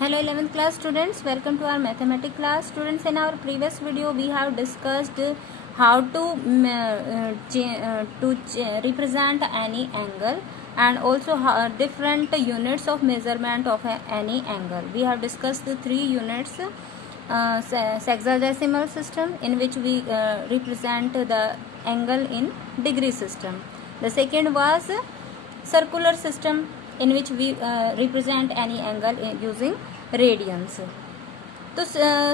Hello 11th class students, welcome to our mathematics class. Students, in our previous video we have discussed how to represent any angle and also different units of measurement of any angle. We have discussed the three units, sexagesimal system in which we represent the angle in degree system. The second was circular system in which we represent any angle using radians. So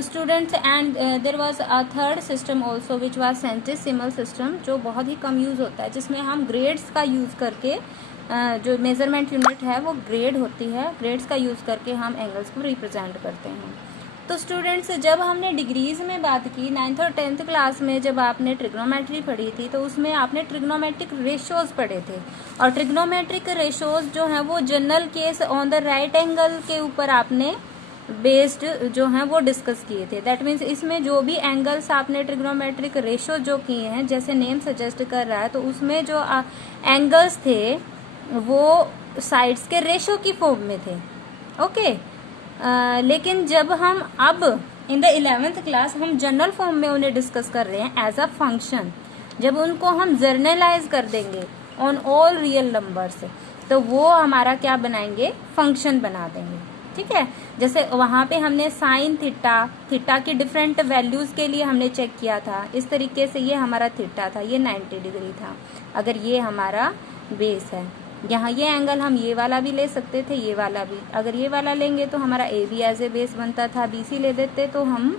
students, and there was a third system also which was centesimal system, जो बहुत ही कम use होता है, जिसमें हम grades का use करके जो measurement unit है वो ग्रेड होती है, ग्रेड्स का यूज़ करके हम एंगल्स को रिप्रेजेंट करते हैं. तो स्टूडेंट्स, जब हमने डिग्रीज में बात की 9th और 10th क्लास में, जब आपने ट्रिग्नोमेट्री पढ़ी थी तो उसमें आपने ट्रिग्नोमेट्रिक रेशोज पढ़े थे. और ट्रिग्नोमेट्रिक रेशोज जो हैं वो general case on the right angle के ऊपर आपने बेस्ड जो हैं वो डिस्कस किए थे. दैट मीन्स इसमें जो भी एंगल्स आपने ट्रिग्नोमेट्रिक रेशो जो किए हैं, जैसे नेम सजेस्ट कर रहा है, तो उसमें जो एंगल्स थे वो साइड्स के रेशो की फॉर्म में थे. ओके. लेकिन जब हम अब इन द 11th क्लास हम जनरल फॉर्म में उन्हें डिस्कस कर रहे हैं एज अ फंक्शन. जब उनको हम जर्नलाइज कर देंगे ऑन ऑल रियल नंबर्स, तो वो हमारा क्या बनाएंगे, फंक्शन बना देंगे. ठीक है. जैसे वहां पे हमने साइन थीटा की डिफरेंट वैल्यूज के लिए हमने चेक किया था. इस तरीके से ये हमारा थीटा था, ये 90 डिग्री था. अगर ये हमारा बेस है, यहाँ ये एंगल हम ये वाला भी ले सकते थे, ये वाला भी. अगर ये वाला लेंगे तो हमारा A B as a base बनता था. बीसी ले देते तो हम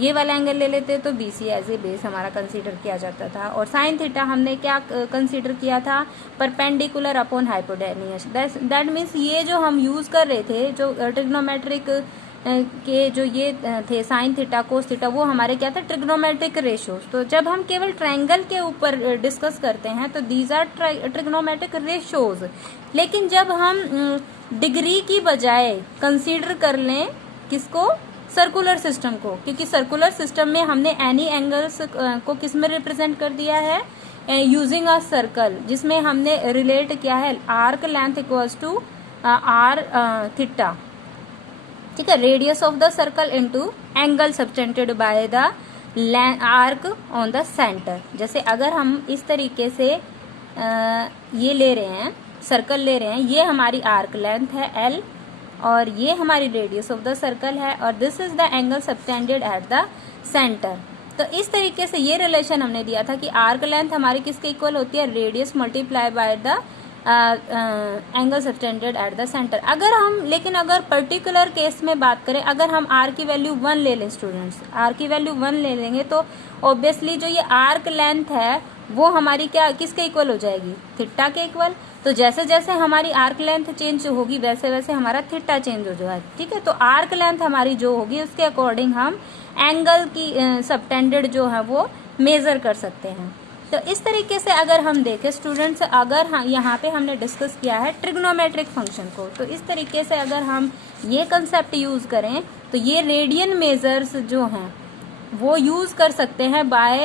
ये वाला एंगल ले लेते तो बीसी एज ए बेस हमारा कंसीडर किया जाता था. और साइन थीटा हमने क्या कंसीडर किया था, perpendicular upon hypotenuse. That means ये जो हम यूज कर रहे थे, जो ट्रिग्नोमेट्रिक के जो ये थे साइन थीटा कोस थीटा, वो हमारे क्या था, ट्रिग्नोमेट्रिक रेशोज. तो जब हम केवल ट्रायंगल के ऊपर डिस्कस करते हैं तो दीज आर ट्रिग्नोमेट्रिक रेशोज. लेकिन जब हम डिग्री की बजाय कंसीडर कर लें किसको, सर्कुलर सिस्टम को, क्योंकि सर्कुलर सिस्टम में हमने एनी एंगल्स को किस में रिप्रेजेंट कर दिया है, यूजिंग अ सर्कल, जिसमें हमने रिलेट किया है arc length equals to r theta. ठीक है. Radius of the circle into angle subtended by the arc on the centre. जैसे अगर हम इस तरीके से ये ले रहे हैं, सर्कल ले रहे हैं, ये हमारी आर्क लेंथ है एल और ये हमारी रेडियस ऑफ द सर्कल है, और this is the angle subtended at the centre. तो इस तरीके से ये रिलेशन हमने दिया था कि आर्क लेंथ हमारी किसके इक्वल होती है, radius multiply by the angle subtended at the centre. लेकिन अगर पर्टिकुलर केस में बात करें, अगर हम आर की वैल्यू 1 ले लें स्टूडेंट्स, आर की वैल्यू 1 ले लेंगे तो ऑब्वियसली जो ये आर्क लेंथ है वो हमारी क्या किसके इक्वल हो जाएगी, थीटा के इक्वल. तो जैसे जैसे हमारी आर्क लेंथ चेंज होगी वैसे वैसे हमारा थीटा चेंज हो जाएगा. ठीक है. तो आर्क लेंथ हमारी जो होगी उसके अकॉर्डिंग हम एंगल की सबटेंडेड जो है वो मेजर कर सकते हैं. तो इस तरीके से अगर हम देखें स्टूडेंट्स, अगर यहाँ पे हमने डिस्कस किया है ट्रिग्नोमेट्रिक फंक्शन को, तो इस तरीके से अगर हम ये कंसेप्ट यूज करें तो ये रेडियन मेजर्स जो हैं वो यूज कर सकते हैं बाय,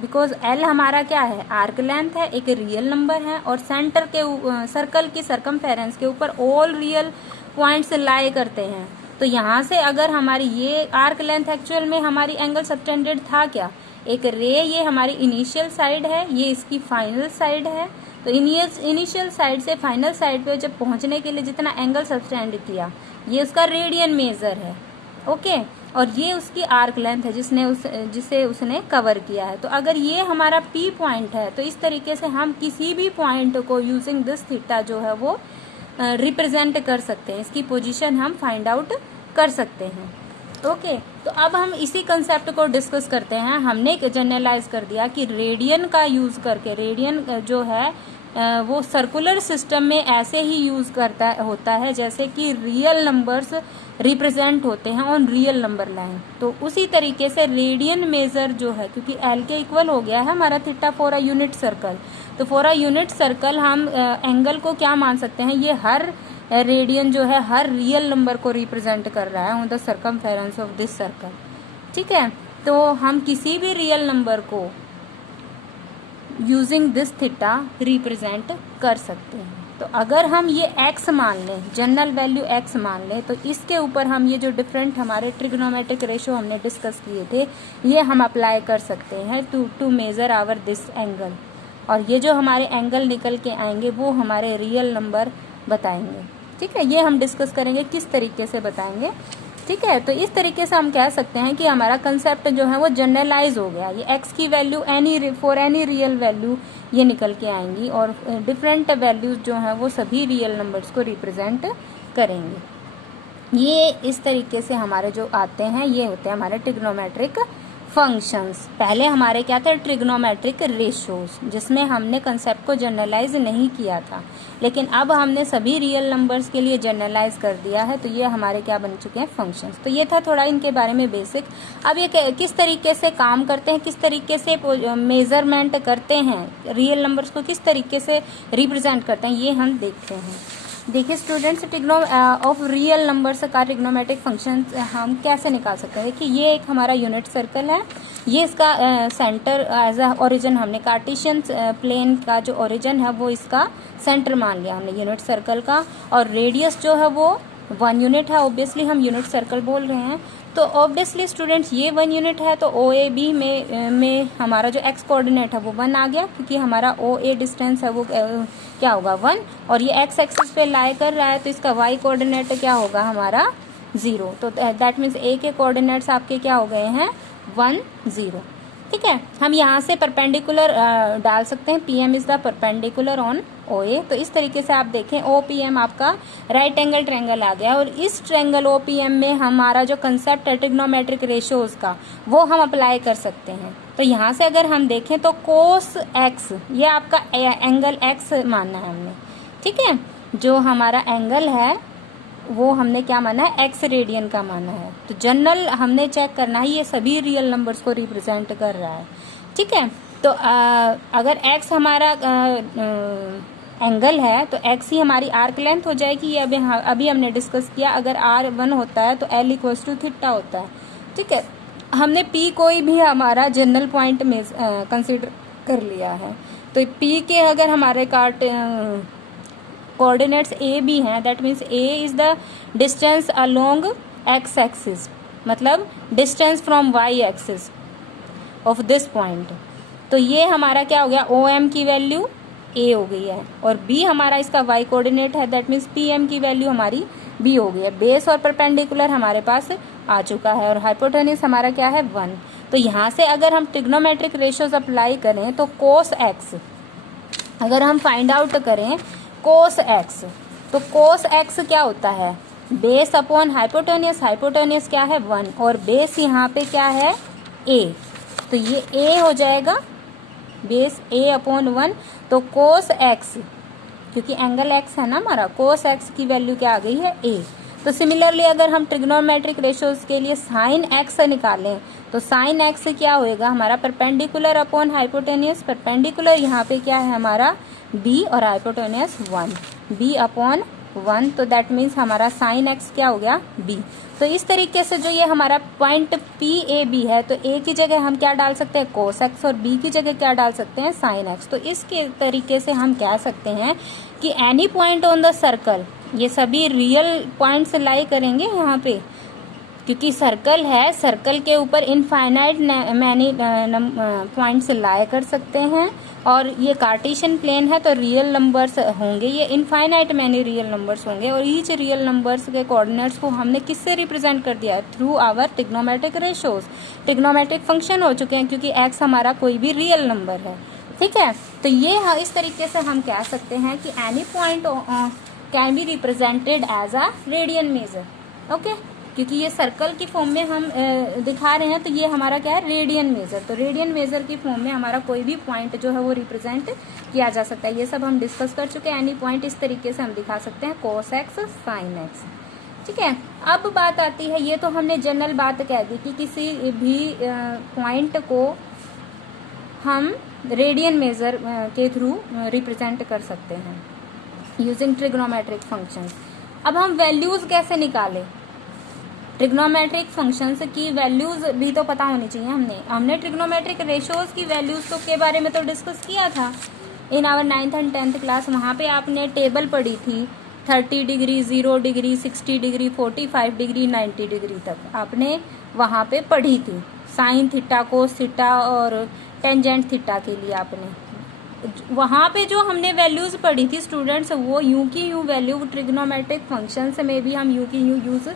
बिकॉज एल हमारा क्या है, आर्क लेंथ है, एक रियल नंबर है, और सेंटर के सर्कल की सरकमफेरेंस के ऊपर ऑल रियल पॉइंट्स लाई करते हैं. तो यहाँ से अगर हमारी ये आर्क लेंथ एक्चुअल में हमारी एंगल सबटेंडेड था क्या, एक रे, ये हमारी इनिशियल साइड है, ये इसकी फाइनल साइड है. तो इनिशियल साइड से फाइनल साइड पे जब पहुंचने के लिए जितना एंगल सबटेंड किया, ये उसका रेडियन मेजर है. ओके. और ये उसकी आर्क लेंथ है जिसे उसने कवर किया है. तो अगर ये हमारा पी पॉइंट है तो इस तरीके से हम किसी भी पॉइंट को यूजिंग दिस थीटा जो है वो रिप्रेजेंट कर सकते हैं, इसकी पोजीशन हम फाइंड आउट कर सकते हैं. ओके. तो अब हम इसी कंसेप्ट को डिस्कस करते हैं. हमने जनरलाइज कर दिया कि रेडियन का यूज करके, रेडियन जो है वो सर्कुलर सिस्टम में ऐसे ही यूज होता है जैसे कि रियल नंबर्स रिप्रेजेंट होते हैं ऑन रियल नंबर लाइन. तो उसी तरीके से रेडियन मेजर जो है, क्योंकि एल के इक्वल हो गया है हमारा theta for a unit circle, तो फॉर अ यूनिट सर्कल हम एंगल को क्या मान सकते हैं, ये हर रेडियन जो है हर रियल नंबर को रिप्रेजेंट कर रहा है on the circumference of this circle. ठीक है. तो हम किसी भी रियल नंबर को यूजिंग दिस थीटा रिप्रेजेंट कर सकते हैं. तो अगर हम ये x मान लें, जनरल वैल्यू x मान लें, तो इसके ऊपर हम ये जो डिफरेंट हमारे ट्रिग्नोमेट्रिक रेशो हमने डिस्कस किए थे ये हम अप्लाई कर सकते हैं to measure our this angle, और ये जो हमारे एंगल निकल के आएंगे वो हमारे रियल नंबर बताएंगे। ठीक है, ये हम डिस्कस करेंगे किस तरीके से बताएंगे। ठीक है, तो इस तरीके से हम कह सकते हैं कि हमारा कंसेप्ट जो है वो जनरलाइज हो गया। ये x की value for any real value ये निकल के आएंगी, और डिफरेंट वैल्यूज जो हैं वो सभी रियल नंबर्स को रिप्रेजेंट करेंगे। ये इस तरीके से हमारे जो आते हैं ये होते हैं हमारे ट्रिग्नोमेट्रिक फंक्शंस। पहले हमारे क्या थे, ट्रिग्नोमेट्रिक रेशोज, जिसमें हमने कंसेप्ट को जनरलाइज नहीं किया था, लेकिन अब हमने सभी रियल नंबर्स के लिए जनरलाइज कर दिया है, तो ये हमारे क्या बन चुके हैं, फंक्शंस। तो ये था थोड़ा इनके बारे में बेसिक। अब ये किस तरीके से काम करते हैं, किस तरीके से मेजरमेंट करते हैं, रियल नंबर्स को किस तरीके से रिप्रेजेंट करते हैं, ये हम देखते हैं। देखिए स्टूडेंट्स, ऑफ रियल नंबर्स का ट्रिग्नोमेट्रिक फंक्शन हम कैसे निकाल सकते हैं। देखिए ये एक हमारा यूनिट सर्कल है, ये इसका सेंटर एज अ ओरिजिन हमने कार्टेशियन प्लेन का जो ओरिजिन है वो इसका सेंटर मान लिया हमने यूनिट सर्कल का, और रेडियस जो है वो 1 यूनिट है। ऑब्वियसली हम यूनिट सर्कल बोल रहे हैं, तो ऑब्वियसली स्टूडेंट्स ये 1 यूनिट है, तो OAB में हमारा जो x कोऑर्डिनेट है वो 1 आ गया, क्योंकि हमारा OA डिस्टेंस है वो क्या होगा 1, और ये x एक्सिस पे लाई कर रहा है, तो इसका y कोऑर्डिनेट क्या होगा हमारा 0। तो दैट मीन्स A के कोऑर्डिनेट्स आपके क्या हो गए हैं 1 0। ठीक है, हम यहाँ से परपेंडिकुलर डाल सकते हैं, PM is the perpendicular on OA। तो इस तरीके से आप देखें OPM आपका राइट एंगल ट्रायंगल आ गया, और इस ट्रायंगल OPM में हमारा जो कंसेप्ट है ट्रिग्नोमेट्रिक रेशोज का वो हम अप्लाई कर सकते हैं। तो यहाँ से अगर हम देखें तो कोस x, ये आपका एंगल x मानना है हमने। ठीक है, जो हमारा एंगल है वो हमने क्या माना है, x रेडियन का माना है। तो जनरल हमने चेक करना है, ये सभी रियल नंबर्स को रिप्रेजेंट कर रहा है। ठीक है, तो अगर x हमारा एंगल है तो x ही हमारी आर्क लेंथ हो जाएगी। ये अभी हमने डिस्कस किया, अगर r1 होता है तो l = थीटा होता है। ठीक है, हमने P कोई भी हमारा जनरल पॉइंट में कंसिडर कर लिया है, तो P के अगर हमारे कोऑर्डिनेट्स A भी हैं, that means A is the distance along x axis, मतलब distance from y axis of this point. तो ये हमारा क्या हो गया, OM की वैल्यू A हो गई है, और B हमारा इसका y कोऑर्डिनेट है, दैट मीन्स PM की वैल्यू हमारी B हो गई है। बेस और परपेंडिकुलर हमारे पास आ चुका है, और हाइपोटेन्यूज हमारा क्या है 1। तो यहाँ से अगर हम ट्रिग्नोमेट्रिक रेशियोज अप्लाई करें तो कोस x, अगर हम फाइंड आउट करें कोस x, तो कोस x क्या होता है, बेस अपॉन हाइपोटेन्यूज, हाइपोटेन्यूज क्या है 1, और बेस यहाँ पे क्या है a, तो ये a हो जाएगा, बेस a अपॉन 1। तो कोस x, क्योंकि एंगल x है ना हमारा, कोस x की वैल्यू क्या आ गई है a। तो सिमिलरली अगर हम ट्रिग्नोमेट्रिक रेशियोज के लिए साइन x निकालें तो साइन x क्या होएगा हमारा, परपेंडिकुलर अपॉन हाइपोटेन्यूज, परपेंडिकुलर यहाँ पे क्या है हमारा b, और हाइपोटेन्यूज 1, b अपॉन 1। तो दैट मीन्स हमारा साइन x क्या हो गया b। तो इस तरीके से जो ये हमारा पॉइंट PAB है, तो a की जगह हम क्या डाल सकते हैं कोस x, और b की जगह क्या डाल सकते हैं साइन x। तो इसके तरीके से हम कह सकते हैं कि any point on the circle, ये सभी रियल पॉइंट्स लाई करेंगे यहाँ पे, क्योंकि सर्कल है, सर्कल के ऊपर इनफाइनाइट मैनी पॉइंट्स लाई कर सकते हैं, और ये कार्टेशियन प्लेन है तो रियल नंबर्स होंगे, ये इनफाइनाइट मैनी रियल नंबर्स होंगे, और ईच रियल नंबर्स के कोऑर्डिनेट्स को हमने किससे रिप्रेजेंट कर दिया, through our trigonometric ratios. Trigonometric function हो चुके हैं क्योंकि x हमारा कोई भी रियल नंबर है। ठीक है, तो ये इस तरीके से हम कह सकते हैं कि any point can be represented as a radian measure. Okay, क्योंकि ये सर्कल की फॉर्म में हम दिखा रहे हैं, तो ये हमारा क्या है रेडियन मेजर। तो रेडियन मेजर की फॉर्म में हमारा कोई भी पॉइंट जो है वो रिप्रेजेंट किया जा सकता है। ये सब हम डिस्कस कर चुके हैं। एनी पॉइंट इस तरीके से हम दिखा सकते हैं, कोस x साइन x। ठीक है, अब बात आती है, ये तो हमने जनरल बात कह दी कि किसी भी पॉइंट को हम रेडियन मेजर के थ्रू रिप्रेजेंट कर सकते हैं यूजिंग ट्रिग्नोमेट्रिक फंक्शंस। अब हम वैल्यूज कैसे निकालें, ट्रिग्नोमेट्रिक फंक्शंस की वैल्यूज भी तो पता होनी चाहिए। हमने ट्रिग्नोमेट्रिक रेशियोज की वैल्यूज तो के बारे में तो डिस्कस किया था, in our 9th and 10th class, वहाँ पे आपने टेबल पढ़ी थी 30 degree, 0 degree, 60 degree, 45 degree, 90 degree तक आपने वहाँ पे पढ़ी थी। साइन थीटा, कोस थीटा और टेंजेंट थीटा के लिए आपने वहाँ पे जो हमने वैल्यूज पढ़ी थी स्टूडेंट्स, वो यूं की यूं वैल्यू ट्रिग्नोमेट्रिक फंक्शंस में भी हम यूं की यूं यूज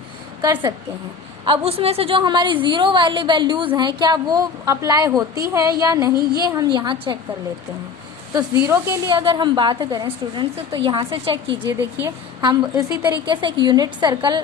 कर सकते हैं। अब उसमें से जो हमारी जीरो वाली वैल्यूज हैं, क्या वो अप्लाई होती है या नहीं, ये हम यहाँ चेक कर लेते हैं। तो जीरो के लिए अगर हम बात करें स्टूडेंट्स, तो यहाँ से चेक कीजिए। देखिए हम इसी तरीके से एक यूनिट सर्कल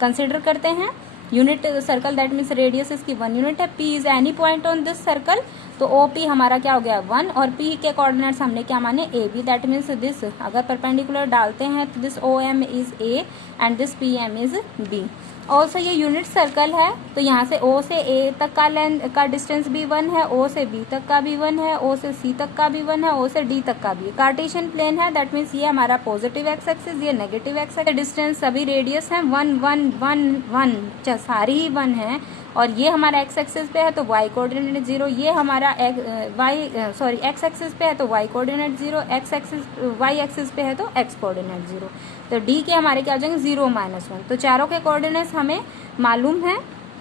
कंसिडर करते हैं। Unit circle that means radius इसकी 1 यूनिट है। P is any point on this circle, तो ओ पी हमारा क्या हो गया 1, और पी के कोऑर्डिनेट्स हमने क्या माने A B, that means this अगर परपेंडिकुलर डालते हैं तो this O M is A and this P M is B. Also ये यूनिट सर्कल है, तो यहाँ से ओ से ए तक का लेंथ का डिस्टेंस भी 1 है, ओ से बी तक का भी 1 है, ओ से सी तक का भी 1 है, ओ से डी तक का भी। कार्टेशियन प्लेन है, दैट मीन्स ये हमारा पॉजिटिव एक्स एक्सिस, ये नेगेटिव एक्स एक्सिस। डिस्टेंस सभी रेडियस है 1 1 1 1, सारी ही 1 है। और ये हमारा एक्स एक्सिस पे है तो वाई कोऑर्डिनेट 0, ये हमारा एक्स एक्सिस पे है तो y coordinate 0, x axis y axis पे है तो एक्स कोऑर्डिनेट 0। तो डी के हमारे क्या हो जाएंगे 0 -1। तो चारों के कोऑर्डिनेट्स हमें मालूम है।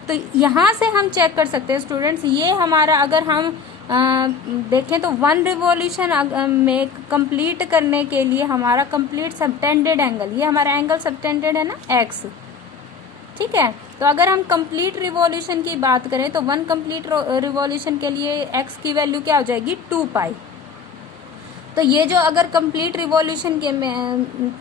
तो यहाँ से हम चेक कर सकते हैं स्टूडेंट्स, ये हमारा अगर हम देखें तो 1 रिवॉल्यूशन में कंप्लीट करने के लिए हमारा कंप्लीट सबटेंडेड एंगल, ये हमारा एंगल सबटेंडेड है ना एक्स, ठीक है। तो अगर हम कंप्लीट रिवॉल्यूशन की बात करें तो 1 कंप्लीट रिवॉल्यूशन के लिए एक्स की वैल्यू क्या हो जाएगी 2 पाई। तो ये जो अगर कंप्लीट रिवॉल्यूशन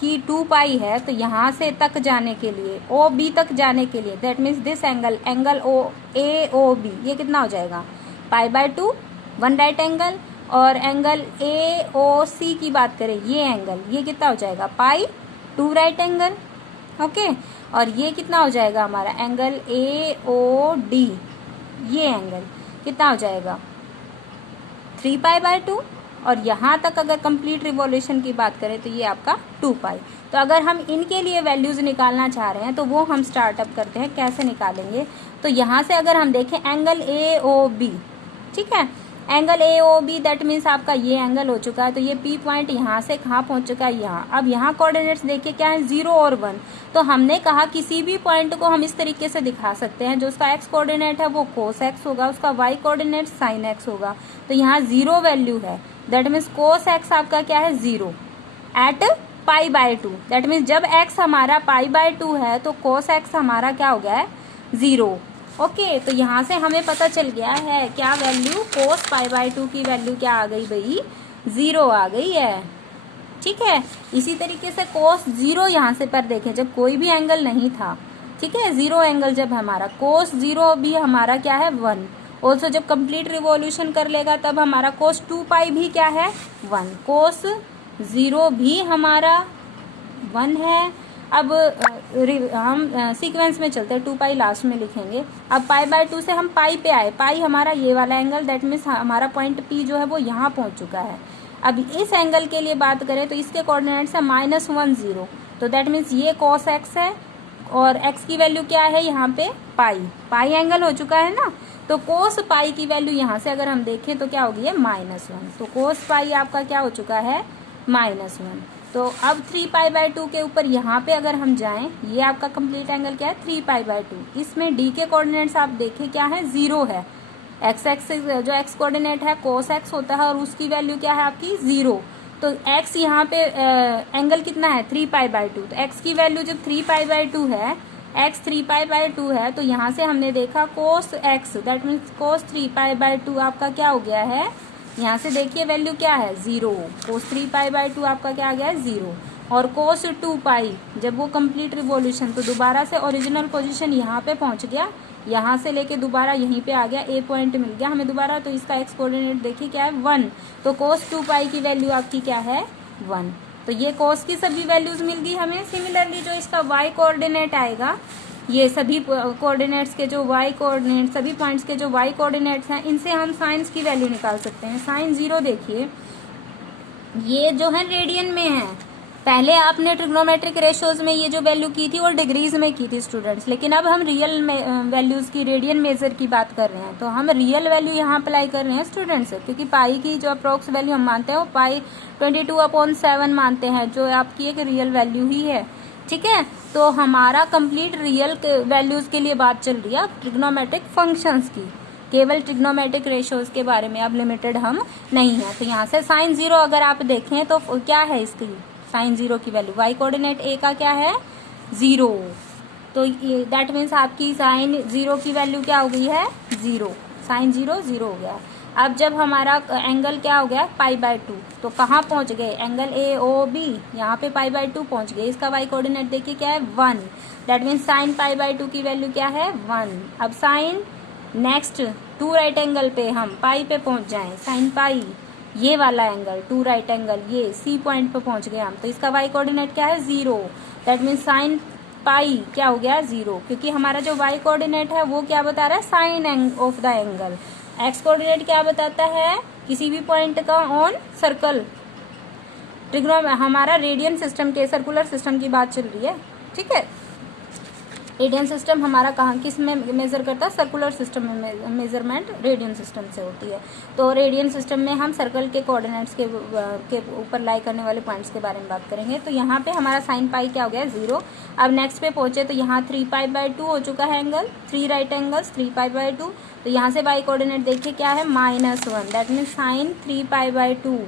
की 2 पाई है, तो यहाँ से तक जाने के लिए ओ बी तक जाने के लिए that means this angle O A O B, ये कितना हो जाएगा π/2 1 राइट एंगल। और एंगल ए ओ सी की बात करें, ये एंगल ये कितना हो जाएगा π/2 राइट एंगल, ओके। और ये कितना हो जाएगा हमारा एंगल ए ओ डी, ये एंगल कितना हो जाएगा 3π/2। और यहाँ तक अगर कंप्लीट रिवॉल्यूशन की बात करें तो ये आपका 2 पाई। तो अगर हम इनके लिए वैल्यूज निकालना चाह रहे हैं तो वो हम स्टार्टअप करते हैं, कैसे निकालेंगे। तो यहाँ से अगर हम देखें एंगल ए ओ बी, ठीक है, angle A O B that means आपका ये एंगल हो चुका है। तो ये पी पॉइंट यहाँ से कहाँ पहुँच चुका है यहाँ। अब यहाँ कोऑर्डिनेट्स देखिए क्या है 0 और 1। तो हमने कहा किसी भी पॉइंट को हम इस तरीके से दिखा सकते हैं, जो उसका एक्स कोऑर्डिनेट है वो कोस एक्स होगा, उसका वाई कोऑर्डिनेट साइन एक्स होगा। तो यहाँ 0 वैल्यू है, दैट मीन्स कोस एक्स आपका क्या है 0 एट π/2। दैट मीन्स जब एक्स हमारा π/2 है तो कोस एक्स हमारा क्या हो गया है 0, ओके। तो यहाँ से हमें पता चल गया है क्या वैल्यू कोस π/2 की वैल्यू क्या आ गई भाई 0 आ गई है, ठीक है। इसी तरीके से कोस 0 यहाँ से पर देखें जब कोई भी एंगल नहीं था, ठीक है, 0 एंगल जब हमारा कोस 0 भी हमारा क्या है 1। ऑल्सो जब कंप्लीट रिवॉल्यूशन कर लेगा तब हमारा कोस 2 पाई भी क्या है 1, कोस 0 भी हमारा 1 है। अब हम सीक्वेंस में चलते हैं, 2 पाई लास्ट में लिखेंगे। अब π/2 से हम पाई पे आए, पाई हमारा ये वाला एंगल दैट मीन्स हमारा पॉइंट P जो है वो यहाँ पहुँच चुका है। अब इस एंगल के लिए बात करें तो इसके कोऑर्डिनेट्स है -1 0, तो दैट मीन्स ये cos x है और x की वैल्यू क्या है यहाँ पे पाई एंगल हो चुका है ना। तो कोस पाई की वैल्यू यहाँ से अगर हम देखें तो क्या होगी है -1। तो कोस पाई आपका क्या हो चुका है -1। तो अब 3π/2 के ऊपर यहाँ पे अगर हम जाएं, ये आपका कंप्लीट एंगल क्या है 3π/2। इसमें डी के कोऑर्डिनेट्स आप देखें क्या है 0 है, एक्स एक्सिस जो एक्स कोऑर्डिनेट है कोस एक्स होता है और उसकी वैल्यू क्या है आपकी 0। तो x यहाँ पे एंगल कितना है 3π/2। तो x की वैल्यू जब 3π/2 है, x 3π/2 है, तो यहाँ से हमने देखा कोस x दैट मीन्स कोस 3π/2 आपका क्या हो गया है, यहाँ से देखिए वैल्यू क्या है 0। कोस 3π/2 आपका क्या आ गया है 0। और कोस 2 पाई जब वो कंप्लीट रिवॉल्यूशन, तो दोबारा से ओरिजिनल पोजीशन यहाँ पे पहुँच गया, यहाँ से लेके दोबारा यहीं पे आ गया, ए पॉइंट मिल गया हमें दोबारा। तो इसका एक्स कोऑर्डिनेट देखिए क्या है 1। तो कोस 2 पाई की वैल्यू आपकी क्या है 1। तो ये कोस की सभी वैल्यूज मिल गई हमें। सिमिलरली जो इसका वाई कोऑर्डिनेट आएगा, ये सभी कोऑर्डिनेट्स के जो वाई कोऑर्डिनेट, सभी पॉइंट्स के जो वाई कोऑर्डिनेट्स हैं, इनसे हम साइंस की वैल्यू निकाल सकते हैं। साइन 0 देखिए ये जो है रेडियन में है, पहले आपने ट्रिग्नोमेट्रिक रेशियोज में ये जो वैल्यू की थी वो डिग्रीज में की थी स्टूडेंट्स, लेकिन अब हम रियल वैल्यूज की, रेडियन मेजर की बात कर रहे हैं, तो हम रियल वैल्यू यहाँ अप्लाई कर रहे हैं स्टूडेंट्स, क्योंकि पाई की जो अप्रोक्स वैल्यू हम मानते हैं वो पाई 22/7 मानते हैं, जो आपकी एक रियल वैल्यू ही है। ठीक है, तो हमारा कंप्लीट रियल वैल्यूज के लिए बात चल रही है ट्रिग्नोमेट्रिक फंक्शंस की, केवल ट्रिग्नोमेट्रिक रेशियोज के बारे में अब लिमिटेड हम नहीं है। तो यहाँ से साइन 0 अगर आप देखें तो क्या है इसकी, साइन 0 की वैल्यू, वाई कोऑर्डिनेट ए का क्या है 0, तो दैट मीन्स आपकी साइन 0 की वैल्यू क्या हो गई है 0, साइन 0 0 हो गया। अब जब हमारा एंगल क्या हो गया पाई/2, तो कहाँ पहुंच गए, एंगल AOB, यहाँ पे पाई/2 पहुंच गए, इसका वाई कोऑर्डिनेट देखिए क्या है 1, दैट मीन्स साइन पाई/2 की वैल्यू क्या है 1। अब साइन नेक्स्ट 2 राइट एंगल पे हम पाई पे पहुंच जाएं, साइन पाई ये वाला एंगल 2 राइट एंगल, ये C पॉइंट पे पहुंच गए हम, तो इसका वाई कोऑर्डिनेट क्या है 0, दैट मीन्स साइन पाई क्या हो गया 0, क्योंकि हमारा जो वाई कोऑर्डिनेट है वो क्या बता रहा है sine of the angle. X coordinate क्या बताता है किसी भी पॉइंट का ऑन सर्कल। हमारा रेडियन सिस्टम के सर्कुलर सिस्टम की बात चल रही है। ठीक है, रेडियन सिस्टम हमारा कहाँ किस में मेजर करता है, सर्कुलर सिस्टम में मेजरमेंट रेडियन सिस्टम से होती है। तो रेडियन सिस्टम में हम सर्कल के कोऑर्डिनेट्स के ऊपर लाई करने वाले पॉइंट्स के बारे में बात करेंगे। तो यहाँ पे हमारा साइन पाई क्या हो गया 0। अब नेक्स्ट पे पहुंचे तो यहाँ 3π/2 हो चुका है एंगल, 3 राइट एंगल्स 3π/2, तो यहाँ से बाई कोऑर्डिनेट देखिए क्या है -1, दैट मीन्स साइन 3π/2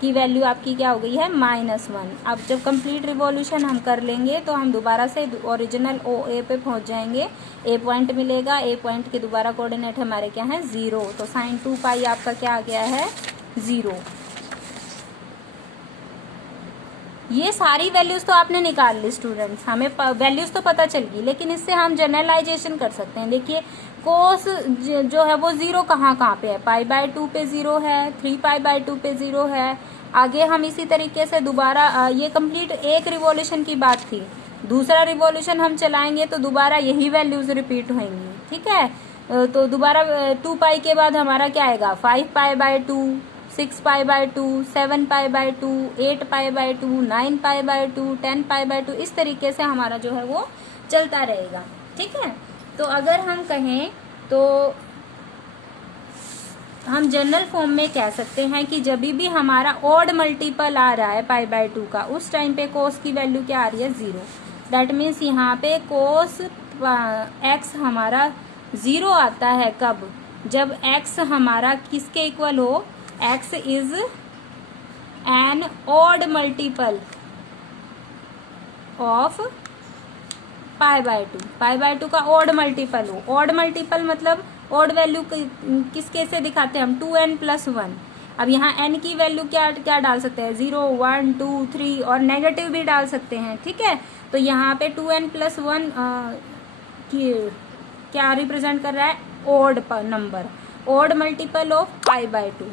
की वैल्यू आपकी क्या हो गई है -1। अब जब कंप्लीट रिवॉल्यूशन हम कर लेंगे तो हम दोबारा से ओरिजिनल OA पे पहुंच जाएंगे, A पॉइंट मिलेगा, A पॉइंट के दोबारा कोऑर्डिनेट हमारे क्या है 0, तो साइन 2π आपका क्या आ गया है 0। ये सारी वैल्यूज तो आपने निकाल ली स्टूडेंट्स, हमें वैल्यूज तो पता चल गई, लेकिन इससे हम जनरलाइजेशन कर सकते हैं। देखिए कोस जो है वो 0 कहाँ पे है, पाई/2 पे 0 है, 3π/2 पे 0 है। आगे हम इसी तरीके से दोबारा ये कंप्लीट एक रिवॉल्यूशन की बात थी, दूसरा रिवॉल्यूशन हम चलाएंगे तो दोबारा यही वैल्यूज रिपीट होंगी। ठीक है, तो दोबारा 2π के बाद हमारा क्या आएगा 5π/2, 6π/2, 7π/2, 8π/2, 9π/2, 10π/2, इस तरीके से हमारा जो है वो चलता रहेगा। ठीक है, तो अगर हम कहें तो हम जनरल फॉर्म में कह सकते हैं कि जब भी हमारा ऑड मल्टीपल आ रहा है पाई/2 का, उस टाइम पे कोस की वैल्यू क्या आ रही है 0, दैट मीन्स यहाँ पे कोस x हमारा 0 आता है कब, जब x हमारा किसके इक्वल हो, x is an odd multiple of pi का ऑड मल्टीपल हो। ऑड मल्टीपल मतलब ऑड वैल्यू किसके से दिखाते हैं हम 2n+1। अब यहाँ n की वैल्यू क्या डाल सकते हैं 0, 1, 2, 3 और नेगेटिव भी डाल सकते हैं। ठीक है, तो यहाँ पे 2n+1 क्या रिप्रेजेंट कर रहा है odd number, odd multiple of pi.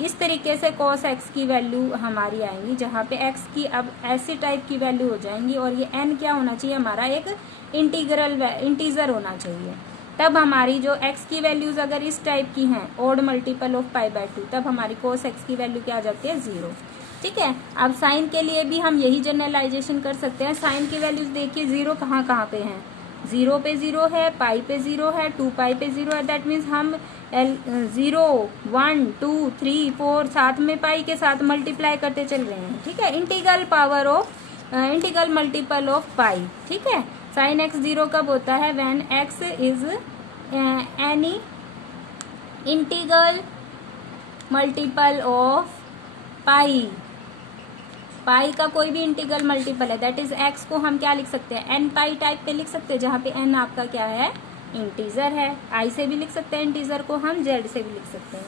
इस तरीके से cos x की वैल्यू हमारी आएंगी, जहाँ पे x की अब ऐसी टाइप की वैल्यू हो जाएंगी और ये n क्या होना चाहिए हमारा एक इंटीजर होना चाहिए। तब हमारी जो x की वैल्यूज अगर इस टाइप की हैं ऑड मल्टीपल ऑफ पाई/2, तब हमारी cos x की वैल्यू क्या आ जाती है 0। ठीक है, अब साइन के लिए भी हम यही जनरलाइजेशन कर सकते हैं। साइन की वैल्यूज देखिए 0 कहाँ पे हैं, 0 पे 0 है, पाई पे 0 है, 2π पे 0 है, दैट मीन्स हम 0, 1, 2, 3, 4 साथ में पाई के साथ मल्टीप्लाई करते चल रहे हैं। ठीक है, इंटीग्रल मल्टीपल ऑफ पाई। ठीक है, साइन x 0 कब होता है, when x is any integral multiple of pi, pi का कोई भी इंटीग्रल मल्टीपल है, दैट इज x को हम क्या लिख सकते हैं n पाई टाइप पे लिख सकते हैं, जहाँ पे n आपका क्या है इंटीजर है। i से भी लिख सकते हैं इंटीजर को हम, z से भी लिख सकते हैं।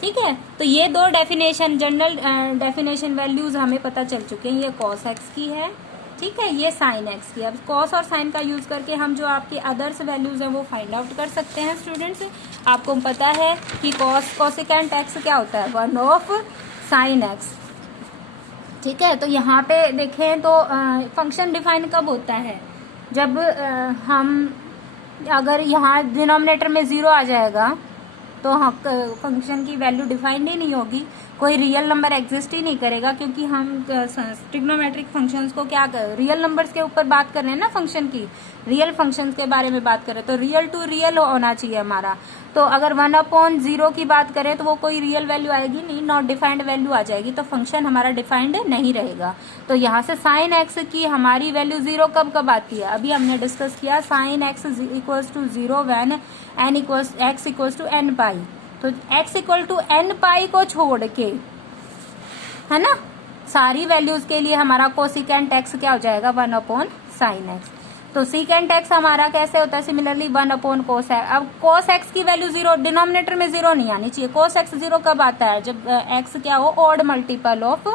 ठीक है, तो ये दो डेफिनेशन जनरल डेफिनेशन वैल्यूज हमें पता चल चुके हैं। ये cos x की है, ठीक है, ये sin x की। अब cos और sin का यूज करके हम जो आपकी अदर्स वैल्यूज हैं वो फाइंड आउट कर सकते हैं। स्टूडेंट्स, आपको पता है कि कोसिकेंट x क्या होता है 1 ऑफ sin x। ठीक है, तो यहाँ पे देखें तो फंक्शन डिफाइन कब होता है, जब हम अगर यहाँ डिनोमिनेटर में 0 आ जाएगा तो फंक्शन की वैल्यू डिफाइंड ही नहीं होगी। कोई रियल नंबर एग्जिस्ट ही नहीं करेगा, क्योंकि हम ट्रिग्नोमेट्रिक फंक्शंस को क्या कर रियल नंबर्स के ऊपर बात कर रहे हैं ना, फंक्शन की रियल फंक्शंस के बारे में बात कर रहे हैं, तो रियल टू रियल होना चाहिए हमारा। तो अगर 1/0 की बात करें तो वो कोई रियल वैल्यू आएगी नहीं, नॉट डिफाइंड वैल्यू आ जाएगी, तो फंक्शन हमारा डिफाइंड नहीं रहेगा। तो यहाँ से साइन एक्स की हमारी वैल्यू 0 कब कब आती है, अभी हमने डिस्कस किया sine x equals to 0 when x equals to n pi. तो x equal to n pi को छोड़ के, है ना, सारी वैल्यूज के लिए हमारा कोसिकेंट x क्या हो जाएगा 1/sin x। तो सीकेंट x हमारा कैसे होता है, सिमिलरली 1/cos x। अब cos x की वैल्यू 0, डिनोमिनेटर में 0 नहीं आनी चाहिए। cos x 0 कब आता है, जब x क्या हो ऑड मल्टीपल ऑफ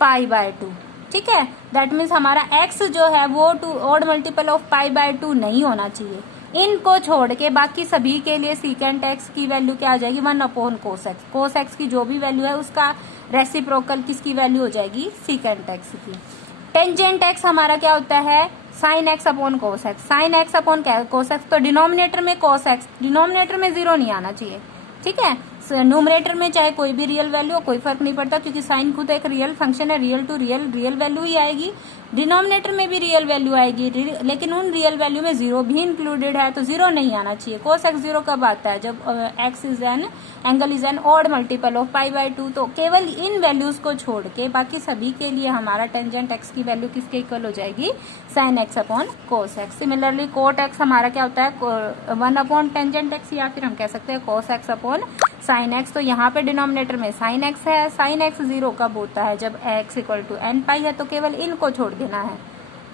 π/2, ठीक है। दैट मीन्स हमारा x जो है वो ऑड मल्टीपल ऑफ π/2 नहीं होना चाहिए। इनको छोड़ के बाकी सभी के लिए सीकेंट x की वैल्यू क्या आ जाएगी 1/cos x। cos x की जो भी वैल्यू है उसका रेसिप्रोकल किसकी वैल्यू हो जाएगी, सीकेंट x की। टेंजेंट x हमारा क्या होता है, sine x upon cos x। Sine x upon cos x, तो डिनोमिनेटर में cos x, डिनोमिनेटर में 0 नहीं आना चाहिए, ठीक है। न्यूमरेटर में चाहे कोई भी रियल वैल्यू हो, कोई फर्क नहीं पड़ता, क्योंकि साइन खुद एक रियल फंक्शन है, रियल टू रियल वैल्यू ही आएगी। डिनोमिनेटर में भी रियल वैल्यू आएगी, लेकिन उन रियल वैल्यू में 0 भी इंक्लूडेड है, तो 0 नहीं आना चाहिए। cos x 0 कब आता है, जब x is an angle is an odd multiple of π/2। तो केवल इन वैल्यूज को छोड़ के बाकी सभी के लिए हमारा टेंजेंट x की वैल्यू किसके इक्वल हो जाएगी, sin x upon cos x। Similarly cot x हमारा क्या होता है 1/टेंजेंट x, या फिर हम कह सकते हैं cos x upon sin x। तो यहाँ पे डिनोमिनेटर में sin x है, sin x 0 कब होता है, जब x इक्वल टू n पाई है, तो केवल इनको छोड़ देना है।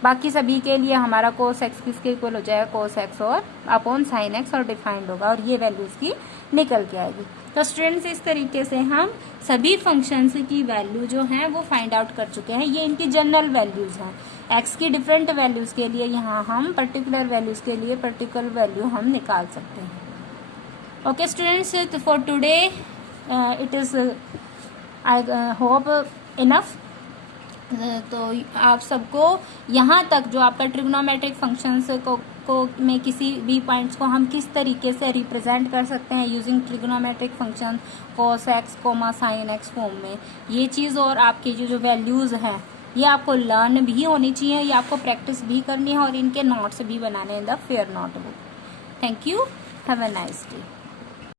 बाकी सभी के लिए हमारा cos x किसके इक्वल हो जाएगा, cos x और अपॉन sin x, और डिफाइंड होगा, और ये वैल्यू इसकी निकल के आएगी। तो स्टूडेंट्स इस तरीके से हम सभी फंक्शंस की वैल्यू जो है वो फाइंड आउट कर चुके हैं। ये इनकी जनरल वैल्यूज हैं। x की डिफरेंट वैल्यूज के लिए यहाँ हम पर्टिकुलर वैल्यूज के लिए पर्टिकुलर वैल्यू हम निकाल सकते हैं। Okay students, for today it is I hope enough. तो आप सबको यहाँ तक जो आपका ट्रिग्नोमेट्रिक फंक्शंस को में किसी भी पॉइंट्स को हम किस तरीके से रिप्रेजेंट कर सकते हैं using trigonometric function cos x, sin x form में, ये चीज़ और आपकी जो वैल्यूज़ हैं ये आपको लर्न भी होनी चाहिए, ये आपको प्रैक्टिस भी करनी है, और इनके नोट्स भी बनाने in the fair notebook. Thank you, have a nice day.